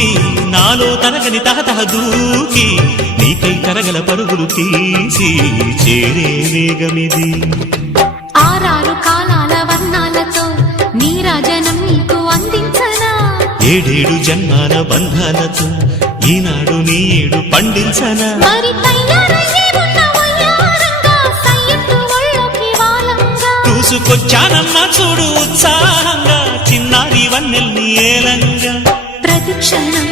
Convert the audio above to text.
చూసి నాలో తరగని తహతహ దూకి నీకై తరగల పరుగులు తీసి చేరే వేగమిది. ఆరారు కాలాల వర్ణాలతో నీరాజనం నీకు అందించనా, ఏడేడు జన్మాల బంధాలతో ఈనాడు నీ ఏడు పండించనా. మరి తయారయ్యే ఉన్న వయ్యారంగా సయ్యత్తు ఒళ్ళోకి వాలంగా చూసుకొచ్చానమ్మా చూడు ఉత్సాహంగా చిన్నారి వన్నెల్ని ఏలంగా. ప్రతిక్షణం